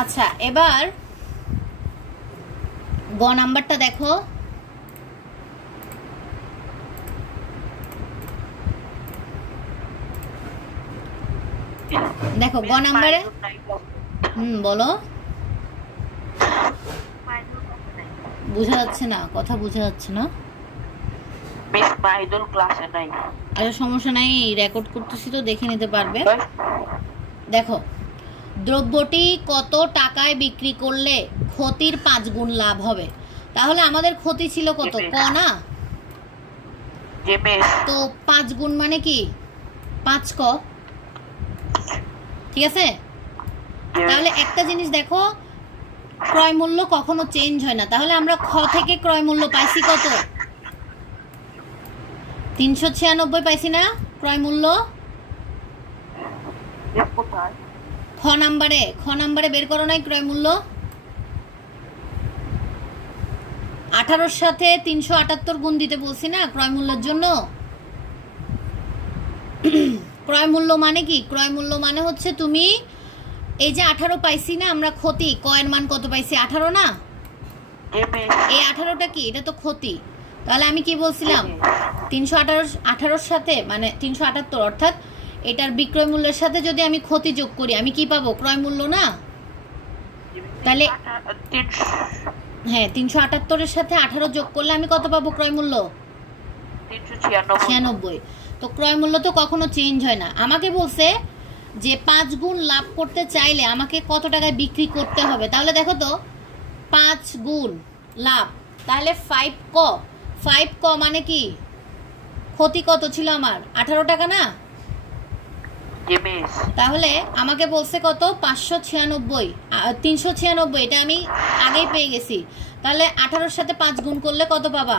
আচ্ছা এবার গ নাম্বারটা দেখো। দেখো গ নাম্বারে বলো, বোঝা যাচ্ছে না, কথা বোঝা যাচ্ছে না। আরে সমস্যা নাই, রেকর্ড করতেছি তো, দেখে নিতে পারবে। দেখো দ্রব্যটি কত টাকায় বিক্রি করলে ক্ষতির 5 গুণ লাভ হবে। তাহলে আমাদের ক্ষতি ছিল কত, ক না? তো 5 গুণ মানে কি 5 ক, ঠিক আছে? তাহলে একটা জিনিস দেখো, ক্রয় মূল্য কখনো চেঞ্জ হয় না। তাহলে আমরা খ থেকে ক্রয় মূল্য পাইছি কত, 396 পাইছি না ক্রয় মূল্য? খ নাম্বারে বের করো নাই ক্রয় মূল্য? 18 সাথে 378 গুণ দিতে বলছি না ক্রয় মূল্যের জন্য। ক্রয় মূল্য মানে কি? ক্রয় মূল্য মানে হচ্ছে তুমি এই যে 18 পাইছি না আমরা ক্ষতি, কয়ের মান কত পাইছি 18 না? এই 18টা কি, এটা তো ক্ষতি। তাহলে আমি কি বলছিলাম, 318 সাথে মানে 378 অর্থাৎ এটার বিক্রয় মূল্যের সাথে যদি আমি ক্ষতি যোগ করি আমি কি পাবো, ক্রয় মূল্য না? তাহলে হ্যাঁ 378 সাথে 18 যোগ করলে আমি কত পাবো, ক্রয় মূল্য 396। তো ক্রয় মূল্য তো কখনো চেঞ্জ হয় না। আমাকে বলছে যে 5 গুণ লাভ করতে চাইলে আমাকে কত টাকায় বিক্রি করতে হবে। তাহলে দেখো তো 5 গুণ লাভ, তাহলে 5 ক মানে কি, ক্ষতি কত ছিল আমার 18 টাকা না? তাহলে আমাকে বলছে কত, 596, 396, এটা আমি আগেই পেয়ে গেছি। তাহলে 18 সাথে 5 গুণ করলে কত পাবা?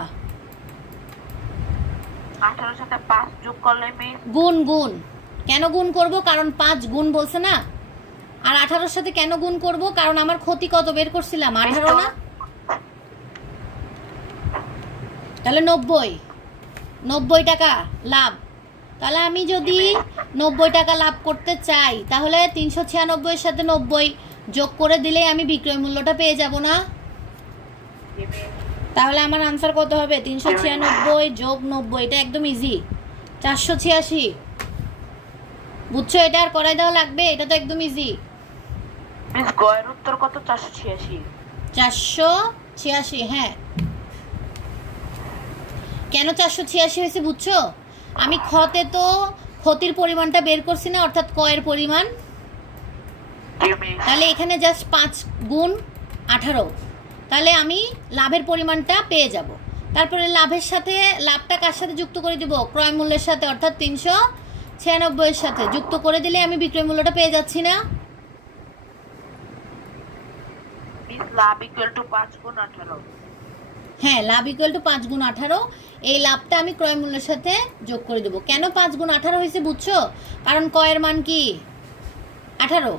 18 সাথে 5 যোগ করলে গুণ কেন গুণ করব, কারণ 5 গুণ বলছে না। আর 18 সাথে কেন গুণ করব, কারণ আমার ক্ষতি কত বের করছিলাম 18 না? তাহলে 90 টাকা লাভ। তাহলে আমি যদি 90 টাকা লাভ করতে চাই তাহলে 396 এর সাথে 90 যোগ করে দিলেই আমি বিক্রয় মূল্যটা পেয়ে যাব না? তাহলে আমার আনসার কত হবে, 396 যোগ 90, এটা একদম ইজি, 486। বুঝছো, এটা আর করাই দেওয়া লাগবে, এটা তো একদম ইজি। মিস গয়ের উত্তর কত, 486। হ্যাঁ কেন 486 হয়েছে বুঝছো? আমি খতে তো ক্ষতির পরিমাণটা বের করছি না, অর্থাৎ ক এর পরিমাণ। তাহলে এখানে জাস্ট 5 গুণ 18, তাহলে আমি লাভের পরিমাণটা পেয়ে যাব। তারপরে লাভের সাথে লাভটা কার সাথে যুক্ত করে দিব, ক্রয় মূল্যের সাথে, অর্থাৎ 396 এর সাথে যুক্ত করে দিলে আমি বিক্রয় মূল্যটা পেয়ে যাচ্ছি না? লাভ ইকুয়াল টু 5 গুণ 18। হ্যাঁ লাভ ইকুয়াল টু 5 গুণ 18। এই লাভটা আমি ক্রয় মূল্যের সাথে যোগ করে দেবো। কেন 5 গুণ 18 হয়েছে বুঝছো? কারণ ক্রয়ের মান কি 18।